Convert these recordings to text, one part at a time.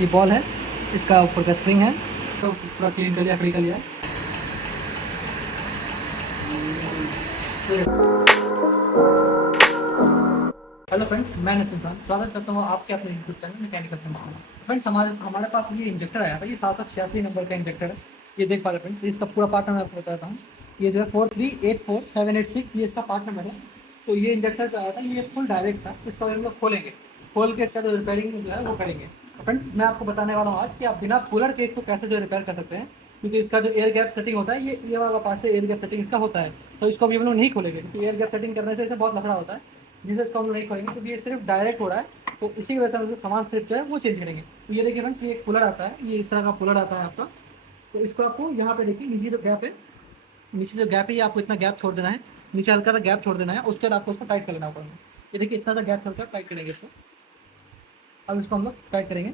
ये बॉल है, इसका ऊपर का स्प्रिंग है, तो पूरा क्लीन कर लिया, फ्री कर लिया। हेलो फ्रेंड्स, मैं निश्चित स्वागत करता हूँ आपके अपने यूट्यूब चैनल मैकेनिकल फ्रेंड्स में। फ्रेंड्स, हमारे हमारे पास ये इंजेक्टर आया था, ये 786 नंबर का इंजेक्टर है। ये देख पा रहे फ्रेंड्स, इसका पूरा पार्ट नंबर आपको बताता हूँ। ये जो है 4384786, ये इसका पार्ट नंबर है। तो ये इंजेक्टर जो आया था, ये फुल डायरेक्ट था। इसको हम लोग खोलेंगे, खोल के इसका जो रिपेयरिंग जो है वो करेंगे। फ्रेंड्स, मैं आपको बताने वाला हूँ आज कि आप बिना कूलर के इसको कैसे जो रिपेयर कर सकते हैं, क्योंकि इसका जो एयर गैप सेटिंग होता है, ये वाला पार्ट से एयर गैप सेटिंग इसका होता है। तो इसको अभी हम लोग नहीं खोलेंगे, क्योंकि एयर गैप सेटिंग करने से इसे बहुत लफड़ा होता है, जिसे इसको हम लोग नहीं खोलेंगे, क्योंकि ये सिर्फ डायरेक्ट हो रहा है। तो इसी की वजह से हम लोग सामान सिर्फ जो है वो चेंज करेंगे। तो ये देखिए फ्रेंड्स, ये एक कूलर आता है, ये इस तरह का कूलर आता है आपका। तो इसको आपको यहाँ पे देखिए, नीचे जो गैप है, नीचे जो गैप है, ये आपको इतना गैप छोड़ देना है। नीचे हल्का सा गैप छोड़ देना है, उसके बाद आपको उसको टाइट कर लेना पड़ेगा। ये देखिए, इतना सा गैप छोड़कर टाइट करेंगे इसको। अब इसको हम लोग टाइट करेंगे।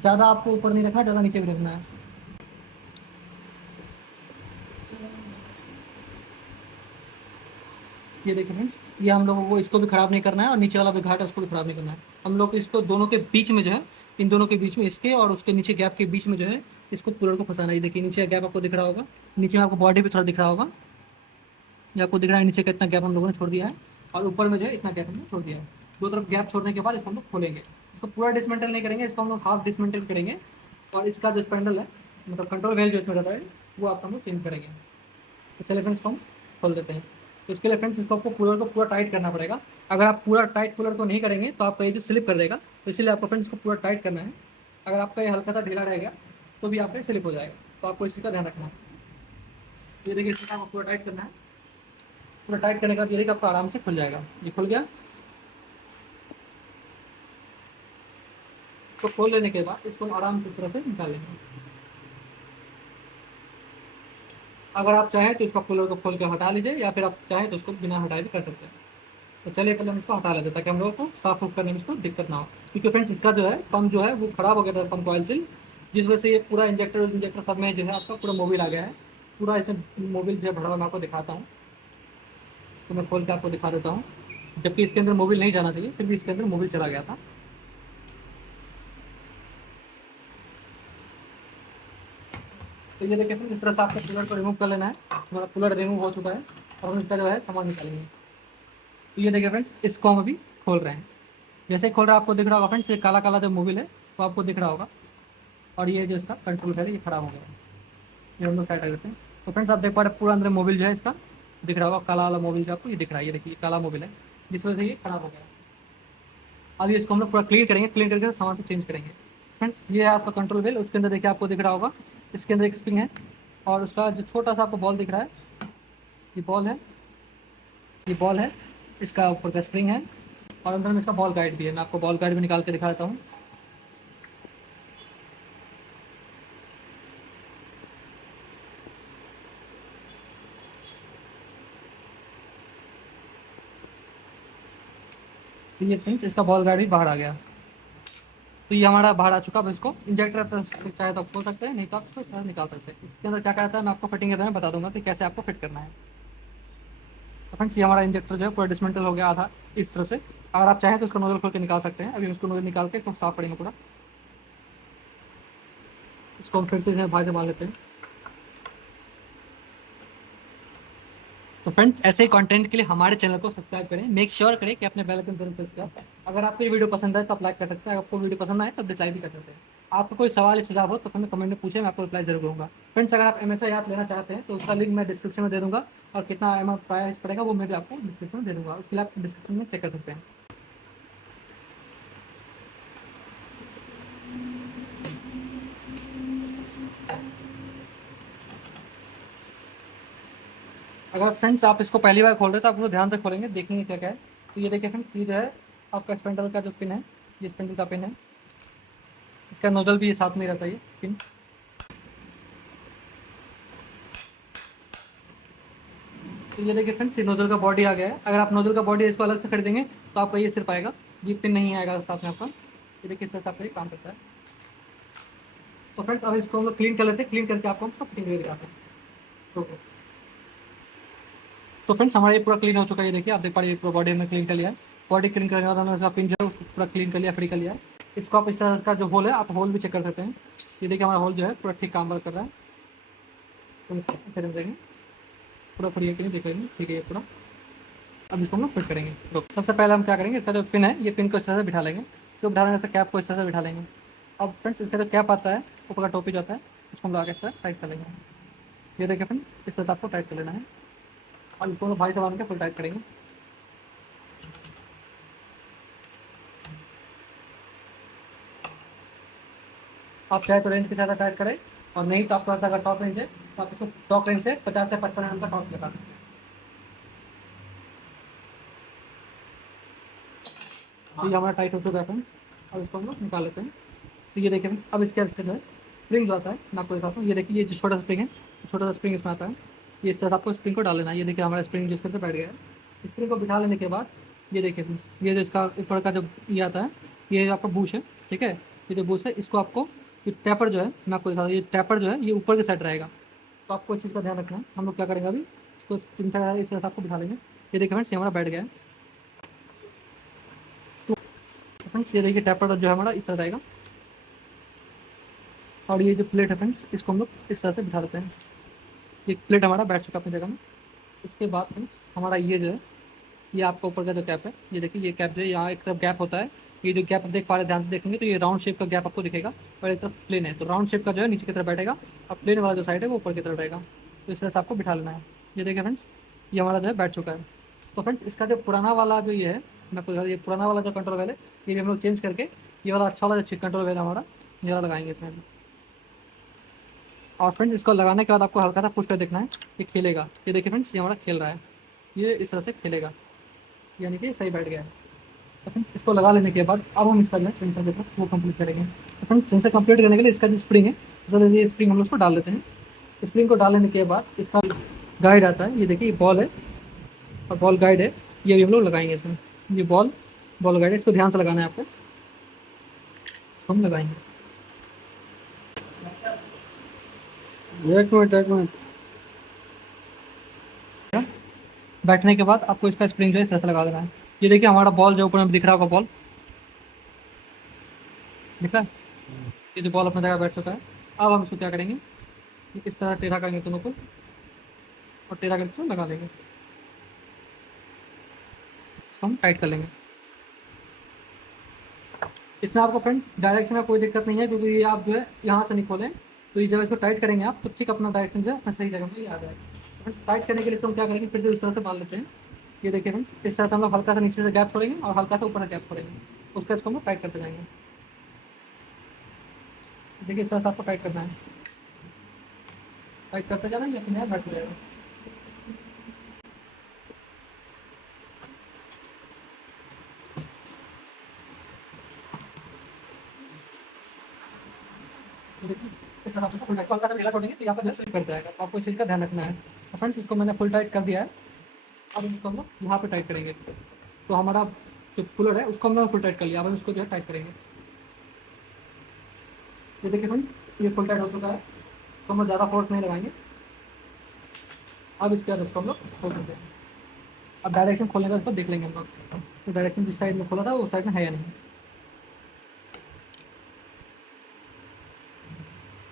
ज़्यादा आपको ऊपर नहीं रखना है, ज़्यादा नीचे भी रखना है। ये देखिए फ्रेंड्स, ये हम लोगों को इसको भी खराब नहीं करना है, और नीचे वाला भी घाट है उसको भी खराब नहीं करना है। हम लोग इसको दोनों के बीच में जो है, इन दोनों के बीच में, इसके और उसके नीचे गैप के बीच में जो है, इसको कूलर को फंसाना है। ये देखिए, नीचे गैप आपको दिख रहा होगा, नीचे में आपको बॉडी भी थोड़ा दिख रहा होगा। ये आपको दिख रहा है नीचे का इतना गैप हम लोगों ने छोड़ दिया है, और ऊपर में जो है इतना गैप हमने छोड़ दिया है। दो तरफ गैप छोड़ने के बाद इसको हम लोग खोलेंगे। इसको पूरा डिसमेंटल नहीं करेंगे, इसको हम लोग हाफ डिसमेंटल करेंगे। और इसका जो स्पेंडल है, मतलब कंट्रोल व्हील जो इसमें रहता है, वो आपको हम लोग चेंज करेंगे। तो चलिए फ्रेंड्स, इसको हम खोल देते हैं। तो इसके लिए फ्रेंड्स, इसको आपको कूलर को पूरा टाइट करना पड़ेगा। अगर आप पूरा टाइट कूलर को नहीं करेंगे तो आपका ये जो स्लिप कर देगा। तो इसलिए आपको फ्रेंड्स इसको पूरा टाइट करना है। अगर आपका ये हल्का सा ढीला रहेगा तो भी आपका स्लिप हो जाएगा। तो आपको इसी का ध्यान रखना है। ये देखिए, इसका आपको पूरा टाइट करना है। पूरा टाइट करने के बाद ये देखिए, आपका आराम से खुल जाएगा। ये खुल गया। इसको खोल लेने के बाद इसको आराम से इस तरह से निकाल लेंगे। अगर आप चाहें तो इसका कूलर को खोल के हटा लीजिए, या फिर आप चाहें तो उसको बिना हटाए भी कर सकते हैं। तो चलिए पहले हम इसको हटा लेते हैं, ताकि हम लोगों को साफ उफ करने में इसको दिक्कत ना हो। क्योंकि फ्रेंड्स, इसका जो है पंप जो है वो खराब हो गया था, पंप ऑयल से, जिस वजह से ये पूरा इंजेक्टर इंजेक्टर सब में जो है आपका पूरा मोबिल आ गया है। पूरा इसमें मोबिल जो है भरा हुआ, मैं आपको दिखाता हूँ। तो मैं खोल के आपको दिखा देता हूँ। जबकि इसके अंदर मोबिल नहीं जाना चाहिए, फिर भी इसके अंदर मोबिल चला गया था। तो ये देखिए फ्रेंड्स, इस तरह से आपको कूलर को रिमूव कर लेना है। हमारा कूलर रिमूव हो चुका है, और हम इसका जो है सामान निकालेंगे। तो ये देखिए फ्रेंड्स, इसको हम अभी खोल रहे हैं। जैसे ही खोल रहा है, आपको दिख रहा होगा फ्रेंड्स, ये काला काला जो मोबिल है वो आपको दिख रहा होगा। और ये जो इसका कंट्रोल है, ये खराब हो गया है। ये हम लोग साइड कर देते हैं। तो फ्रेंड्स, आप देख पा रहे हैं, पूरा अंदर मोबिल जो है इसका दिख रहा होगा, काला वाला मोबिल जो आपको ये दिख रहा है। ये देखिए, काला मोबिल है, जिस वजह से ये खराब हो गया है। अभी इसको हम लोग पूरा क्लीन करेंगे, क्लीन करके सामान से चेंज करेंगे। फ्रेंड्स, ये है आपका कंट्रोल व्हील, उसके अंदर देखिए आपको दिख रहा होगा, इसके अंदर एक स्प्रिंग है, और उसका जो छोटा सा आपको बॉल दिख रहा है, ये बॉल है। ये बॉल है, इसका ऊपर का स्प्रिंग है, और अंदर में इसका बॉल गाइड भी है। मैं आपको बॉल गाइड भी निकाल के दिखा देता हूँ। तो ये फ्रेंड्स, इसका बॉल गाइड भी बाहर आ गया। तो ये हमारा बाहर आ चुका। अब इसको इंजेक्टर चाहे तो आप खोल सकते हैं, नहीं तो आप इसको इस तरह निकाल सकते हैं। इसके अंदर क्या क्या आता है, मैं आपको फिटिंग करने में बता दूंगा कि कैसे आपको फिट करना है। तो फ्रेंड्स, ये हमारा इंजेक्टर जो है पूरा डिसमेंटल हो गया आधा, इस तरह से। अगर आप चाहें तो उसका नोजल खोल के निकाल सकते हैं। अभी हम इसको नोजल निकाल के इसको साफ करेंगे पूरा। इसको हम फिर से भाई से मान लेते हैं। तो फ्रेंड्स, ऐसे ही कंटेंट के लिए हमारे चैनल को सब्सक्राइब करें। मेक श्योर करें कि अपने बेल आइकन जरूर प्रेस करें। अगर आपको ये वीडियो पसंद है तो आप लाइक कर सकते हैं, अगर आपको वीडियो पसंद आए तो डिसलाइक भी कर सकते हैं। आपको कोई सवाल या सुझाव हो तो हमें कमेंट में पूछें, मैं आपको रिप्लाई जरूर दूंगा। फ्रेंड्स, अगर आप MSI ऐप लेना चाहते हैं तो उसका लिंक मैं डिस्क्रिप्शन में दे दूंगा, और कितना अमाउंट प्राइस पड़ेगा वो मैं भी आपको डिस्क्रिप्शन में दे दूंगा। उसके लिए आप डिस्क्रिप्शन में चेक कर सकते हैं। अगर फ्रेंड्स आप इसको पहली बार खोल रहे हैं तो आप इसको ध्यान से खोलेंगे, देखेंगे क्या क्या है। तो ये देखिए फ्रेंड्स, ये जो है आपका स्पेंडल का जो पिन है, ये स्पेंडल का पिन है। इसका नोजल भी ये साथ में रहता है, ये पिन। तो ये देखिए फ्रेंड्स, ये नोजल का बॉडी आ गया है। अगर आप नोजल का बॉडी इसको अलग से खरीदेंगे तो आपका ये सिर्फ आएगा, ये पिन नहीं आएगा साथ में आपका। ये देखिए, इस तरह से आपका ये काम करता है। तो फ्रेंड्स, अब इसको हम लोग क्लीन कर लेते हैं। क्लीन करके आपको हम इसको फिटिंग करके दिखाते हैं। तो फ्रेंड्स, हमारा ये पूरा क्लीन हो चुका है। ये देखिए, आप देख पा रहे हैं, पूरा बॉडी हमने क्लीन कर लिया है। बॉडी क्लीन करने के बाद हमने उसका पिन जो है उसको पूरा क्लीन कर लिया, फ्री कर लिया है। इसको आप इस तरह का जो होल है, आप होल भी चेक कर सकते हैं। ये देखिए हमारा होल जो है पूरा ठीक काम कर रहा है। तो इसको फिर हम देखेंगे पूरा फ्री के लिए देखेंगे, ठीक है ये पूरा। अब इसको हम लोग फिट करेंगे। तो सबसे पहले हम क्या करेंगे, इसका जो पिन है ये पिन को इस तरह से बिठा लेंगे। इसको बिठाने से कैप को इस तरह से बिठा लेंगे। अब फ्रेंड्स इसका जो कैप आता है ऊपर का टोपी जो आता है उसको हम लगा के इस तरह टाइट कर लेंगे। ये देखिए फ्रेंड्स इस तरह से आपको टाइट कर लेना है और इसको हम भाई से बांध के फुल टाइट करेंगे। आप चाहे तो रेंज के साथ टाइट करें और नहीं तो आपका अगर टॉप रेंज है तो आप इसको टॉप रेंज से 50 से 55 mm का टॉप लगा सकते हैं। तो ये हमारा टाइट हो चुका है फ्रेंड्स। अब इसको हम लोग निकाल लेते हैं। तो ये देखिए फ्रेंड्स अब इसके जो है स्प्रिंग जो आता है मैं आपको दिखाता हूँ। ये देखिए ये जो छोटा सा स्प्रिंग है, छोटा सा स्प्रिंग इसमें आता है। ये इस तरह से आपको स्प्रिंग को डाल लेना है। ये देखिए हमारा स्प्रिंग जिसके अंदर बैठ गया है। स्प्रिंग को बिठा लेने के बाद ये देखिए फ्रेंड्स ये जो इसका ऊपर का जो ये आता है ये आपका बूश है, ठीक है। ये जो बूश है इसको आपको ये टैपर जो है मैं आपको दिखाता हूँ, ये टैपर जो है ये ऊपर के साइड रहेगा। तो आपको इस चीज़ का ध्यान रखना है। हम लोग क्या करेंगे अभी इसको चिंता इस तरह से आपको बिठा लेंगे। ये देखिए फ्रेंड्स ये हमारा बैठ गया है। तो फ्रेंड्स ये देखिए टैपर जो है हमारा इस तरह रहेगा। और ये जो प्लेट है फ्रेंड्स इसको हम लोग इस तरह से बिठा देते हैं। ये प्लेट हमारा बैठ चुका अपनी जगह में। उसके बाद फ्रेंड्स हमारा ये जो है ये आपका ऊपर का जो कैप है, ये देखिए ये कैप जो है यहाँ एक तरफ गैप होता है। ये जो गैप देख पा रहे हैं ध्यान से देखेंगे तो ये राउंड शेप का गैप आपको दिखेगा और एक तरफ प्लेन है। तो राउंड शेप का जो है नीचे की तरफ बैठेगा और प्लेन वाला जो साइड है वो ऊपर की तरफ रहेगा। तो इस तरह से आपको बिठा लेना है। ये देखिए फ्रेंड्स ये हमारा जो है बैठ चुका है। तो फ्रेंड्स इसका जो पुराना वाला जो ये है मैं आपको ये पुराना वाला जो कंट्रोल वेल है ये भी हम लोग चेंज करके ये वाला अच्छा वाला जो कंट्रोल वेल है हमारा ये वाला लगाएंगे इसमें। और फ्रेंड्स इसको लगाने के बाद आपको हल्का सा पुश कर देखना है ये खेलेगा। ये देखिए फ्रेंड्स ये हमारा खेल रहा है, ये इस तरह से खेलेगा यानी कि सही बैठ गया है। तो फ्रेंड्स इसको लगा लेने के बाद अब हम इसका जो है सेंसर जो है वो कंप्लीट करेंगे। तो फ्रेंड्स सेंसर कंप्लीट करने के लिए इसका जो स्प्रिंग है तो ये स्प्रिंग हम लोग उसको डाल देते हैं। स्प्रिंग को डाल लेने के बाद इसका गाइड आता है, ये देखिए ये बॉल है और बॉल गाइड है, ये भी हम लोग लगाएंगे इसमें। ये बॉल बॉल गाइड है, इसको ध्यान से लगाना है आपको। इसको हम लगाएंगे। एक मिनट एक मिनट। बैठने के बाद आपको इसका स्प्रिंग जो है इस तरह से लगा देना है। ये देखिए हमारा बॉल जो ऊपर में दिख रहा होगा बॉल दिख रहा है, ये जो बॉल अपनी जगह बैठ चुका है। अब हम इसको क्या करेंगे ये इस तरह टेढ़ा करेंगे दोनों को और टेढ़ा करके इसको लगा लेंगे। इसको हम टाइट कर लेंगे। इसमें आपको फ्रेंड्स डायरेक्शन में कोई दिक्कत नहीं है क्योंकि ये आप जो है यहाँ से नहीं खोलें। तो ये जब इसको टाइट करेंगे आप तो ठीक अपना डायरेक्शन जो है अपना सही जगह में ये आ जाएगा। फ्रेंड्स टाइट करने के लिए तो हम क्या करेंगे फिर से इस तरह से बांध लेते हैं। ये देखिए फ्रेंड्स इस तरह से हम लोग हल्का सा नीचे से गैप छोड़ेंगे और हल्का सा ऊपर से गैप छोड़ेंगे, उसके इसको हम लोग टाइट करते जाएंगे। देखिए इस तरह से आपको टाइट करना है, टाइट करते जाना ये अपने आप बैठ जाएगा। देखिए इस तरह आपको फुल टाइट हल्का सा ढीला छोड़ेंगे तो यहाँ पर जैसे कर जाएगा। तो आपको इस चीज़ का ध्यान रखना है। तो फ्रेंड्स इसको मैंने फुल टाइट कर दिया है। अब इसको हम लोग यहाँ पे टाइट करेंगे। तो हमारा जो कूलर है उसको हमने फुल टाइट कर लिया। अब हम इसको जो है टाइट करेंगे। ये देखिए फ्रेंड्स ये फुल टाइट हो चुका है तो हम ज़्यादा फोर्स नहीं लगाएंगे। अब इसके बाद उसको हम लोग खोल देते हैं। अब डायरेक्शन खोलने का उसको देख लेंगे हम लोग तो डायरेक्शन जिस साइड में खोला था उस साइड में है या नहीं।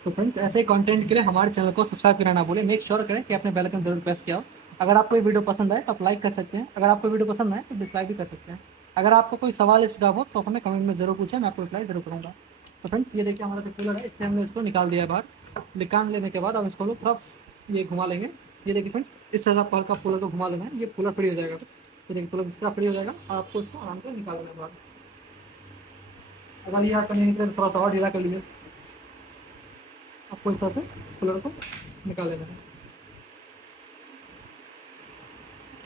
तो फ्रेंड्स ऐसे ही कंटेंट के लिए हमारे चैनल को सब्सक्राइब करना ना भूलें। मेक श्योर करें कि आपने बेल आइकन जरूर प्रेस किया हो। अगर आपको ये वीडियो पसंद आए तो आप लाइक कर सकते हैं, अगर आपको वीडियो पसंद आए तो डिसलाइक भी कर सकते हैं। अगर आपको कोई सवाल या सुझाव हो तो हमें कमेंट में ज़रूर पूछें, मैं आपको रिप्लाई ज़रूर करूँगा। तो फ्रेंड्स ये देखिए हमारा जो कूलर है इससे हमने इसको निकाल दिया है बाहर। निकाल लेने के बाद अब इसको लोग थोड़ा ये घुमा लेंगे। ये देखिए फ्रेंड्स इस तरह से आपको हल्का कूलर को घुमा लेना है, ये कूलर फ्री हो जाएगा। तो देखिए कूलर इस तरह फ्री हो जाएगा और आपको इसको आराम से निकाल लेना है बाहर। अगर ये आपका नहीं निकले तो थोड़ा सा और ढीला कर लीजिए। आपको इस तरह से कूलर को निकाल लेना है।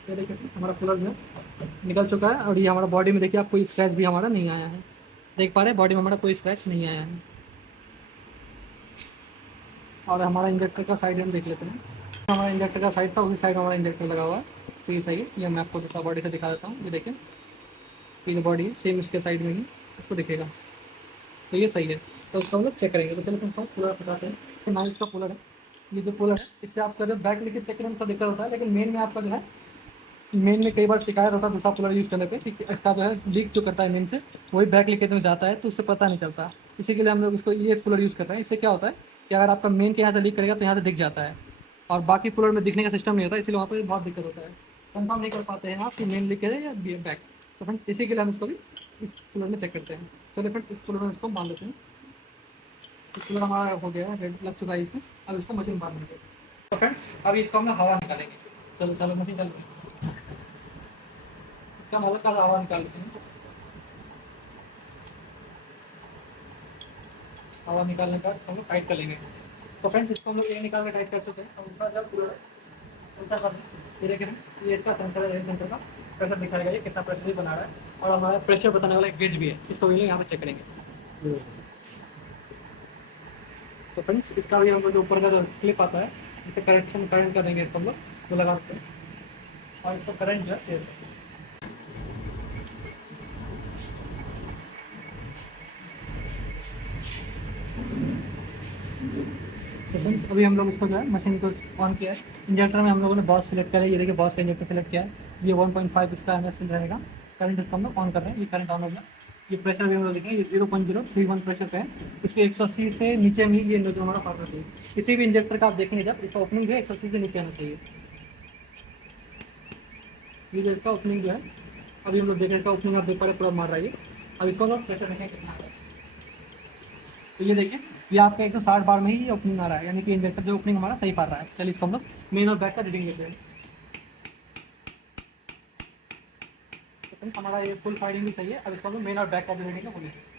ये देखिए हमारा कूलर जो है निकल चुका है और ये हमारा बॉडी में देखिए आप कोई स्क्रैच भी हमारा नहीं आया है। देख पा रहे हैं बॉडी में हमारा कोई स्क्रैच नहीं आया है। और हमारा इंजेक्टर का साइड हम देख लेते हैं। हमारा इंजेक्टर का साइड था उसी साइड हमारा इंजेक्टर लगा हुआ है। तो ये सही है, ये मैं आपको दूसरा बॉडी से दिखा देता हूँ। ये देखिए ये जो बॉडी है सेम इसके साइड में ही आपको दिखेगा। तो ये सही है। तो उसको हम लोग चेक करेंगे। तो चलो हम कूलर फंसाते हैं। तो ना इसका कूलर है, ये जो कूलर है इससे आपका जो बैक लीकेज चेक करने में थोड़ा दिक्कत होता है लेकिन मेन में आपका जो है मेन में कई बार शिकायत होता है दूसरा कूलर यूज़ करने पे कि इसका जो है लीक जो करता है मेन से वही बैक लीकेज में जाता है, तो उससे पता नहीं चलता। इसी के लिए हम लोग इसको ये कूलर यूज़ कर रहे हैं। इससे क्या होता है कि अगर आपका मेन के यहाँ से लीक करेगा तो यहाँ से दिख जाता है, और बाकी कूलर में दिखने का सिस्टम नहीं होता, इसलिए वहाँ पर बहुत दिक्कत होता है, कंफर्म नहीं कर पाते हैं आप कि मेन लीकेज है या बैक। तो फ्रेंड्स इसी के लिए हम इसको भी इस कूलर में चेक करते हैं। चलिए फ्रेंड्स इस कूलर में इसको मान लेते हैं। इस कूलर हमारा हो गया है, रेड लग चुका है इसमें। अब इसको मशीन बांध देंगे। तो फ्रेंड्स अभी इसको हम हवा निकालेंगे। चलो चलो मशीन चल रही है। इसका हल्का सा हवा निकाल लेते हैं। हवा निकालने का हम लोग टाइट कर लेंगे। तो फ्रेंड्स इसको हम लोग ये निकाल के टाइट कर चुके हैं। अब उसका जब पूरा सेंसर कर ये देखिए फ्रेंड्स, ये इसका सेंसर है, सेंसर का प्रेशर दिखाएगा ये कितना प्रेशर ही बना रहा है, और हमारा प्रेशर बताने वाला एक गेज भी है, इसको भी यहाँ पे चेक करेंगे। तो फ्रेंड्स इसका भी हम लोग जो ऊपर का जो क्लिप आता है इसे करेक्शन करंट कर देंगे, इसको हम लोग तो लगा सकते हैं, और इसको करंट जो है तो फ्रेंड्स अभी हम लोग इसको जो है मशीन को ऑन किया है। इंजेक्टर में हम लोगों ने बॉस सेलेक्ट किया है, ये देखिए बॉस का इंजेक्टर सेलेक्ट किया है। ये 1.5 इसका एमएस रहेगा। करंट इसको हम लोग ऑन कर रहे हैं, ये करंट ऑन हो गया। ये प्रेशर भी हम लोग देखेंगे, ये 0.031 प्रेशर पे है। इसको 180 से नीचे में ये जो हमारा पार्ट है, किसी भी इंजेक्टर का आप देखेंगे जब इसका ओपनिंग जो है 180 से नीचे आना चाहिए। ये जो इसका ओपनिंग जो है अभी हम लोग देख रहे हैं, इसका ओपनिंग आप देख पा रहे पूरा मार रहा है ये। अब इसको हम लोग प्रेशर देखेंगे कितना है। तो ये देखिए ये आपका 160 बार में ही ये ओपनिंग आ रहा है, यानी कि इंजेक्टर जो ओपनिंग हमारा सही पा रहा है। चलिए इसको हम लोग मेन और बैक का रीडिंग लेते हैं। तो फ्रेंड्स हमारा ये फुल फायरिंग भी सही है। अब इसको हम लोग मेन और बैक का जो रीडिंग है वो लेते हैं।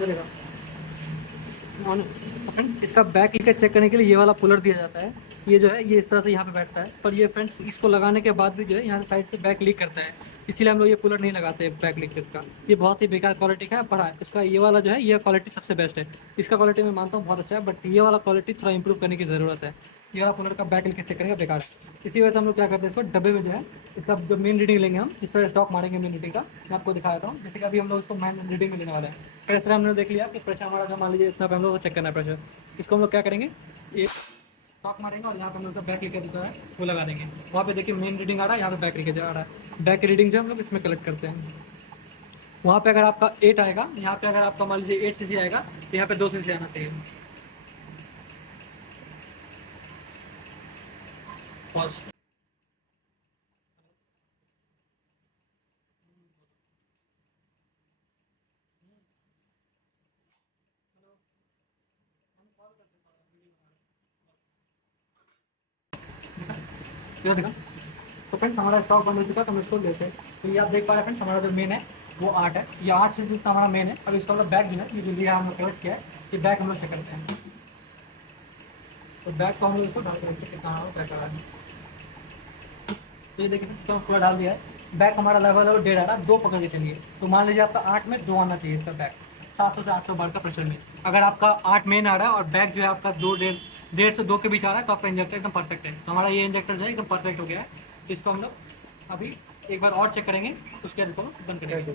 ये देखो ऑन। तो फ्रेंड्स इसका बैक लीकेज चेक करने के लिए ये वाला पुलर दिया जाता है। ये जो है ये इस तरह से यहाँ पे बैठता है, पर ये फ्रेंड्स इसको लगाने के बाद भी जो है यहाँ से साइड से बैक लीक करता है, इसीलिए हम लोग ये पुलर नहीं लगाते बैक लीकेज का। ये बहुत ही बेकार क्वालिटी का है, पर हाँ इसका ये वाला जो है ये क्वालिटी सबसे बेस्ट है। इसका क्वालिटी मैं मानता हूँ बहुत अच्छा है, बट ये वाला क्वालिटी थोड़ा इंप्रूव करने की ज़रूरत है। ये वाला पुलर का बैक लीकेज चेक करेगा बेकार है। इसी वजह से हम लोग क्या करते हैं, इसको डब्बे में जो है इसका जो मेन रीडिंग लेंगे हम, जिस तरह स्टॉक मारेंगे मेन रीडिंग का मैं आपको दिखा देता हूँ। जैसे कि अभी हम लोग इसको मेन रीडिंग में लेने वाले हैं। प्रेशर हमने देख लिया कि प्रेशर हमारा जो मान लीजिए इतना पे हम लोग को चेक करना है प्रेशर। इसको हम लोग क्या करेंगे, एक स्टॉक मारेंगे और यहाँ पे हम लोग बैक लीकेज जो है वो लगा देंगे। वहाँ पे देखिए मेन रीडिंग आ रहा है, यहाँ पे बैक लीकेज आ रहा है। बैक रीडिंग जो हम लोग इसमें कलेक्ट करते हैं। वहाँ पे अगर आपका 8 आएगा, यहाँ पे अगर आपका मान लीजिए 8 सीसी आएगा तो यहाँ पे 2 सीसी आना चाहिए। पॉज। देखो देखो। तो फ्रेंड्स हमारा स्टॉक बंद हो चुका है, तो हम इसको लेते हैं। तो ये आप देख पा रहे हैं फ्रेंड्स, हमारा जो मेन है वो 8 है। ये 8 से जितना हमारा मेन है। अब इसका मतलब बैक जो है ये जो लिया हम लोग कलेक्ट किया है, ये बैक हम लोग चेक करते हैं। तो बैक को हम लोग इसको डाल के रखते हैं कितना हमारा बैक आ रहा है। तो ये देखिए इसको पूरा डाल दिया है। बैक हमारा लगभग लगभग 1.5 आ रहा है, 2 पकड़ के चलिए। तो मान लीजिए आपका 8 में 2 आना चाहिए इसका बैक, 700 से 800 बार का प्रेशर में। अगर आपका 8 मेन आ रहा है और बैक जो है आपका 1.5 से 2 के बीच आ रहा है, तो आपका इंजेक्टर एकदम परफेक्ट है। तो हमारा ये इंजेक्टर जो है एकदम परफेक्ट हो गया है। तो इसको हम लोग अभी एक बार और चेक करेंगे, उसके बाद इसको बंद करेंगे।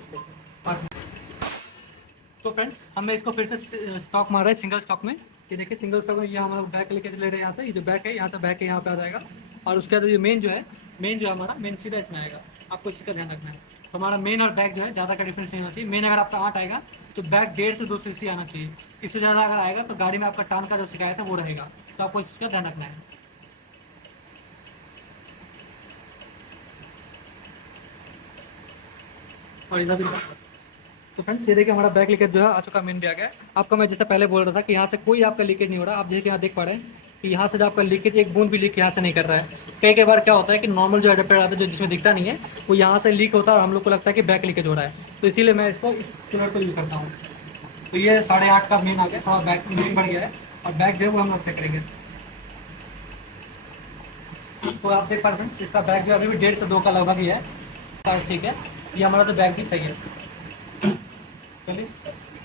तो फ्रेंड्स हमें इसको फिर से स्टॉक मार रहा है सिंगल स्टॉक में। ये देखिए सिंगल स्टॉक में ये हम लोग बैक लेके ले रहे हैं यहाँ से। ये जो बैक है यहाँ से बैक है यहाँ पे आ जाएगा, और उसके बाद ये मेन जो है हमारा मेन सीधा इसमें आएगा। आपको इसका ध्यान रखना है। तो हमारा मेन और बैक जो है ज़्यादा का डिफरेंस नहीं होना चाहिए। मेन अगर आपका 8 आएगा तो बैक 1.5 से 2 सीसी आना चाहिए। इससे ज़्यादा अगर आएगा तो गाड़ी में आपका टान का जो शिकायत है वो रहेगा। तो आपको इसका ध्यान रखना है। और इधर भी तो फ्रेंड्स ये देखिए हमारा बैक लीकेज जो है आ चुका, मेन भी आ गया है। आपका मैं जैसे पहले बोल रहा था कि यहाँ से कोई आपका लीकेज नहीं हो रहा। आप देखिए यहाँ देख पा रहे हैं कि यहाँ से जो आपका लीकेज एक बूंद भी लीक यहाँ से नहीं कर रहा है। कई बार क्या होता है कि नॉर्मल जो एडेप्टर आता है जो जिसमें दिखता नहीं है वो यहाँ से लीक होता है और हम लोग को लगता है कि बैक लीकेज हो रहा है। तो इसीलिए मैं इसको इस कलर को यूज़ करता हूँ। तो ये 8.5 का मेन आ गया, थोड़ा बैक मेन बढ़ गया है, और बैक जो है वो हम लोग चेक करेंगे। तो आप देख पा रहे हैं इसका बैक जो अभी भी 1.5 से 2 का लगभग ही है। ठीक है, ये हमारा तो बैक भी सही है। चलिए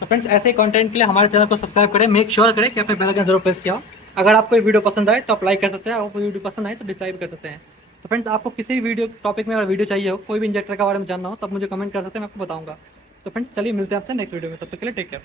तो फ्रेंड्स ऐसे ही कंटेंट के लिए हमारे चैनल को सब्सक्राइब करें, मेक श्योर करें कि आपने बेल आइकन जरूर प्रेस किया हो। अगर आपको ये वीडियो पसंद आए तो आप लाइक कर सकते हैं, अगर आपको वीडियो पसंद आए तो डिसलाइक कर सकते हैं। तो फ्रेंड्स आपको किसी भी वीडियो टॉपिक में अगर वीडियो चाहिए हो, कोई भी इंजेक्टर के बारे में जानना हो, तब मुझे कमेंट कर सकते हैं, मैं आपको बताऊंगा। तो फ्रेंड्स चलिए मिलते हैं आपसे नेक्स्ट वीडियो में, तब तक के लिए टेक केयर।